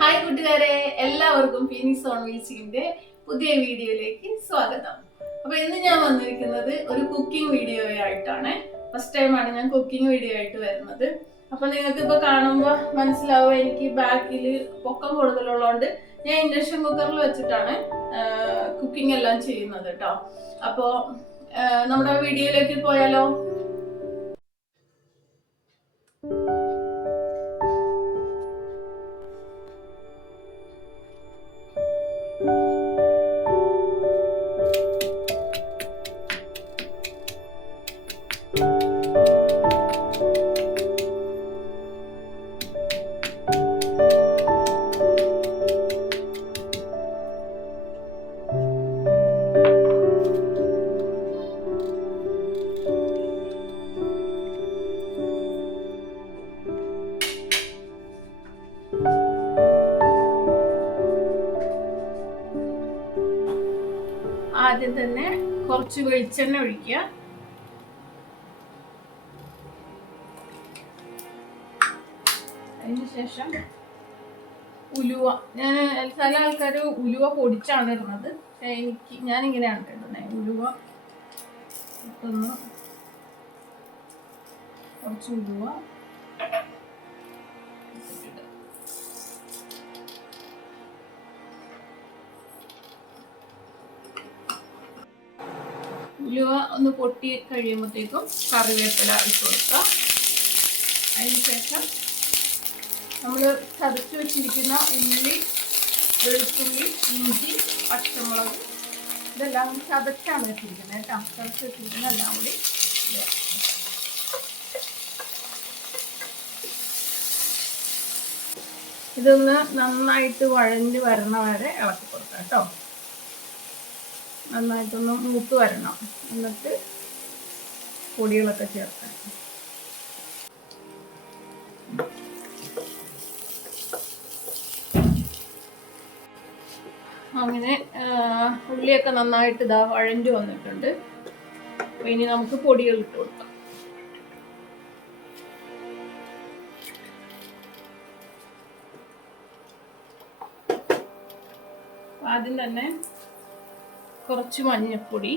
Hi കൂട്ടുകാരെ. എല്ലാവർക്കും Phoenix on വീൽസിന്റെ പുതിയ വീഡിയോയിലേക്ക് സ്വാഗതം. അപ്പൊ ഇന്ന് ഞാൻ വന്നിരിക്കുന്നത് ഒരു കുക്കിംഗ് വീഡിയോ ആയിട്ടാണ്. ഫസ്റ്റ് ടൈമാണ് ഞാൻ കുക്കിംഗ് വീഡിയോ ആയിട്ട് വരുന്നത്. അപ്പൊ നിങ്ങൾക്ക് ഇപ്പൊ കാണുമ്പോൾ മനസ്സിലാവും എനിക്ക് ബാക്കിൽ പൊക്കം കൂടുതലുള്ളതുകൊണ്ട് ഞാൻ ഇൻഡക്ഷൻ കുക്കറിൽ വെച്ചിട്ടാണ് കുക്കിംഗ് എല്ലാം ചെയ്യുന്നത് കേട്ടോ അപ്പോ നമ്മുടെ വീഡിയോയിലേക്ക് പോയാലോ? ആദ്യം തന്നെ കുറച്ച് വെളിച്ചെണ്ണ ഒഴിക്കുക. അതിനുശേഷം ഉലുവ. ഞാൻ ചില ആൾക്കാർ ഉലുവ പൊടിച്ചാണ് ഇടുന്നത്. പക്ഷേ എനിക്ക് ഞാനിങ്ങനെയാണ് ഇടുന്നത്. ഉലുവ ഇട്ടൊന്ന് കുറച്ച് ഉലുവ. ഉലുവ ഒന്ന് പൊട്ടി കഴിയുമ്പോഴത്തേക്കും കറിവേപ്പില ഇട്ട് കൊടുക്കുക. അതിന് ശേഷം നമ്മൾ ചതച്ച് വെച്ചിരിക്കുന്ന ഉള്ളി വെളുത്തുള്ളി ഇഞ്ചി പച്ചമുളക് ഇതെല്ലാം ചതച്ചാണ് വെച്ചിരിക്കുന്നത് കേട്ടോ. ചതച്ച് വെച്ചിരിക്കുന്ന എല്ലാം കൂടി ഇതൊന്ന് നന്നായിട്ട് വഴഞ്ഞ് വരണ വരെ ഇളക്കി കൊടുക്കാം കേട്ടോ. നന്നായിട്ടൊന്ന് മൂത്ത് വരണം. എന്നിട്ട് പൊടികളൊക്കെ ചേർക്കാം. അങ്ങനെ ഉള്ളിയൊക്കെ നന്നായിട്ട് ഇതാ വഴഞ്ഞു വന്നിട്ടുണ്ട്. അപ്പൊ ഇനി നമുക്ക് പൊടികൾ ഇട്ട് കൊടുക്കാം. ആദ്യം തന്നെ കുറച്ച് മഞ്ഞൾപ്പൊടി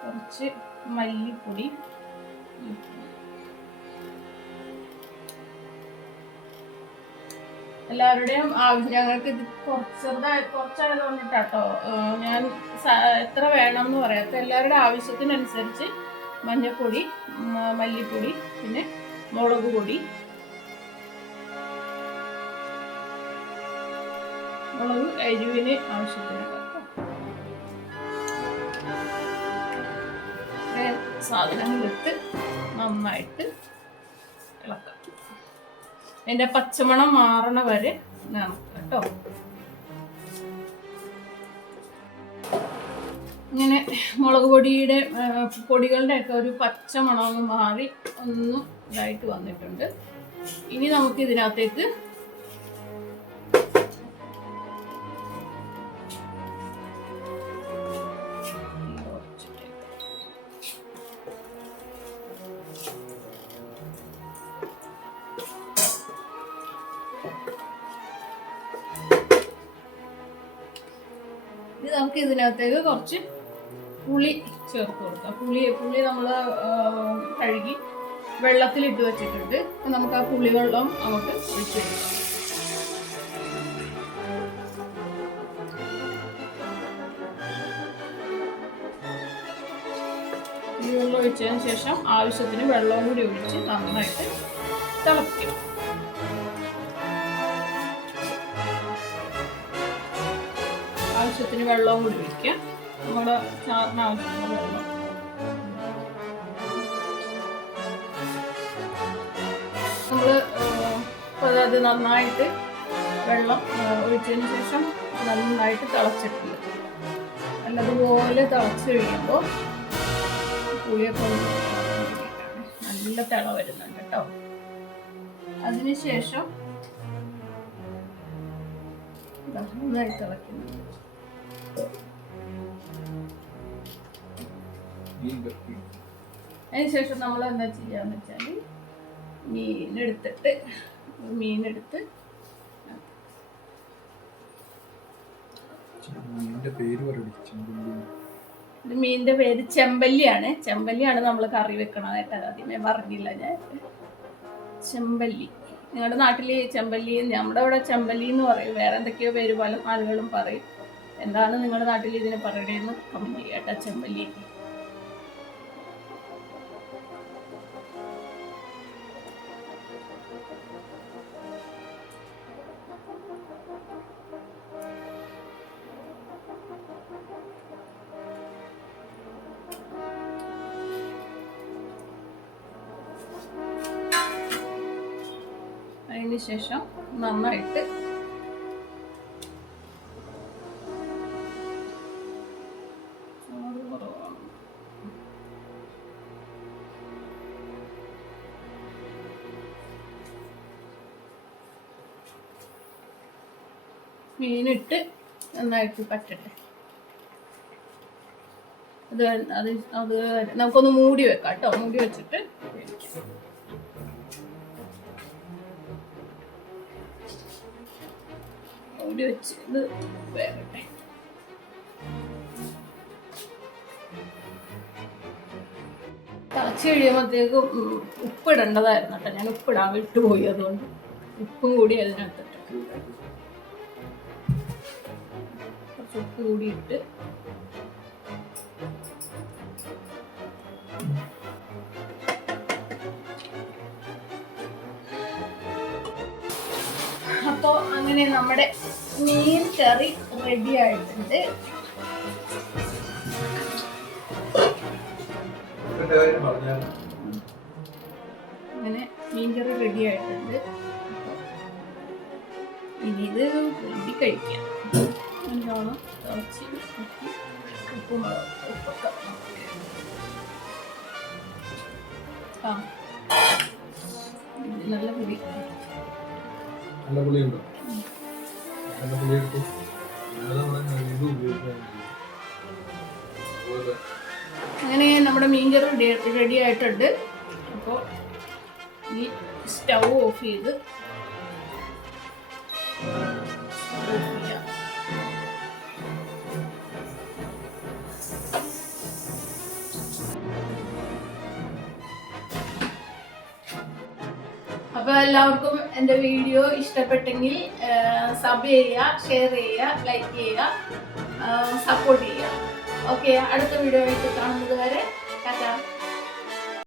കുറച്ച് മല്ലിപ്പൊടി. എല്ലാവരുടെയും ഞങ്ങൾക്ക് ഇത് കുറച്ച് ചെറുതായി കുറച്ചായത് കൊണ്ടിട്ടാട്ടോ. ഞാൻ എത്ര വേണം എന്ന് പറയാത്ത എല്ലാവരുടെ ആവശ്യത്തിനനുസരിച്ച് മഞ്ഞൾപ്പൊടി മല്ലിപ്പൊടി പിന്നെ മുളക് പൊടി മുളക് എരിവിന് ആവശ്യത്തിന് സാധനങ്ങളിട്ട് നന്നായിട്ട് ഇളക്കാം. അതിന്റെ പച്ചമണം മാറണ വരെ കേട്ടോ. ഇങ്ങനെ മുളക് പൊടിയുടെ പൊടികളുടെ ഒക്കെ ഒരു പച്ച മണം മാറി ഒന്നും ഇതായിട്ട് വന്നിട്ടുണ്ട്. ഇനി നമുക്ക് ഇതിനകത്തേക്ക് നമുക്ക് ഇതിനകത്തേക്ക് കുറച്ച് പുളി ചേർത്ത് കൊടുക്കാം. പുളി പുളി നമ്മൾ കഴുകി വെള്ളത്തിലിട്ട് വെച്ചിട്ടുണ്ട്. അപ്പം നമുക്ക് ആ പുളി വെള്ളം അങ്ങോട്ട് ഒഴിച്ച് കൊടുക്കാം. ഒഴിച്ചതിന് ശേഷം ആവശ്യത്തിന് വെള്ളവും കൂടി ഒഴിച്ച് നന്നായിട്ട് തിളപ്പിക്കും ആവശ്യത്തിന് വെള്ളവും കൂടി ഒഴിക്കുക. നമ്മുടെ ചാറിന് ആവശ്യത്തിന് വെള്ളം. നമ്മൾ അതായത് അത് നന്നായിട്ട് വെള്ളം ഒഴിച്ചതിന് ശേഷം നന്നായിട്ട് തിളച്ചിട്ടുണ്ട്. നല്ലതുപോലെ തിളച്ച് കഴിയുമ്പോൾ പുളിയൊക്കെ നല്ല തിള വരുന്നുണ്ട് കേട്ടോ. അതിനുശേഷം നന്നായി തിളയ്ക്കുന്നു. അതിനുശേഷം നമ്മൾ എന്താ ചെയ്യാന്ന് വെച്ചാൽ മീനെടുത്തിട്ട് മീനെടുത്ത് മീനിന്റെ പേര് പറയടി ചെമ്പല്ലി. ഇത് മീനിന്റെ പേര് ചെമ്പല്ലിയാണ്. ചെമ്പല്ലിയാണ് നമ്മൾ കറി വെക്കണത് കേട്ടോ ആദ്യമേ പറഞ്ഞില്ല ഞാൻ. ചെമ്പല്ലി. നിങ്ങളുടെ നാട്ടിൽ ചെമ്പല്ലി നമ്മുടെ ഇവിടെ ചെമ്പല്ലി എന്ന് പറയും. വേറെ എന്തൊക്കെയോ പേര് പല ആളുകളും പറയും. എന്താണ് നിങ്ങളുടെ നാട്ടിൽ ഇതിനെ പറയണേന്ന് കമന്റ് ചെയ്യാം ചെമ്മല്ലി അതിനുശേഷം അതിന് ശേഷം നന്നായിട്ട് മീനിട്ട് നന്നായിട്ട് പറ്റട്ടെ. അത് അത് അത് നമുക്കൊന്ന് മൂടി വെക്കാം കേട്ടോ മൂടി വെച്ചിട്ട്. മൂടി വെച്ച് ഇത് വേകട്ടെ തിളച്ച് കഴിയുമ്പോഴത്തേക്കും ഉപ്പിടേണ്ടതായിരുന്നു കേട്ടോ ഞാൻ ഉപ്പിടാൻ വിട്ടുപോയി അതുകൊണ്ട് ഉപ്പും കൂടി അതിനകത്തിട്ട്. ഉപ്പ് കൂടി ഇട്ട് അപ്പോൾ അങ്ങനെ നമ്മുടെ മീൻ കറി റെഡി ആയിട്ടുണ്ട്. അങ്ങനെ മീൻ കറി റെഡി ആയിട്ടുണ്ട്. ഇനി ഇത് കൂട്ടി കഴിക്കാം. നല്ലോണം തിളച്ച് ഉപ്പ് ഉപ്പും ഉപ്പൊക്കെ. ആ. നല്ല പുളി. നല്ല പുളിയുണ്ടോ? നല്ല പുളി എടുത്തു അങ്ങനെ നമ്മുടെ മീൻകറി റെഡി റെഡി ആയിട്ടുണ്ട്. അപ്പോൾ ഈ സ്റ്റൗ ഓഫ് ചെയ്ത് അപ്പോൾ എല്ലാവർക്കും എന്റെ വീഡിയോ ഇഷ്ടപ്പെട്ടെങ്കിൽ സബ് ചെയ്യുക ഷെയർ ചെയ്യുക ലൈക്ക് ചെയ്യുക സപ്പോർട്ട് ചെയ്യുക. ഓക്കെ അടുത്ത വീഡിയോ ആയിട്ട് കാണുന്നത് വരെ ടാറ്റാ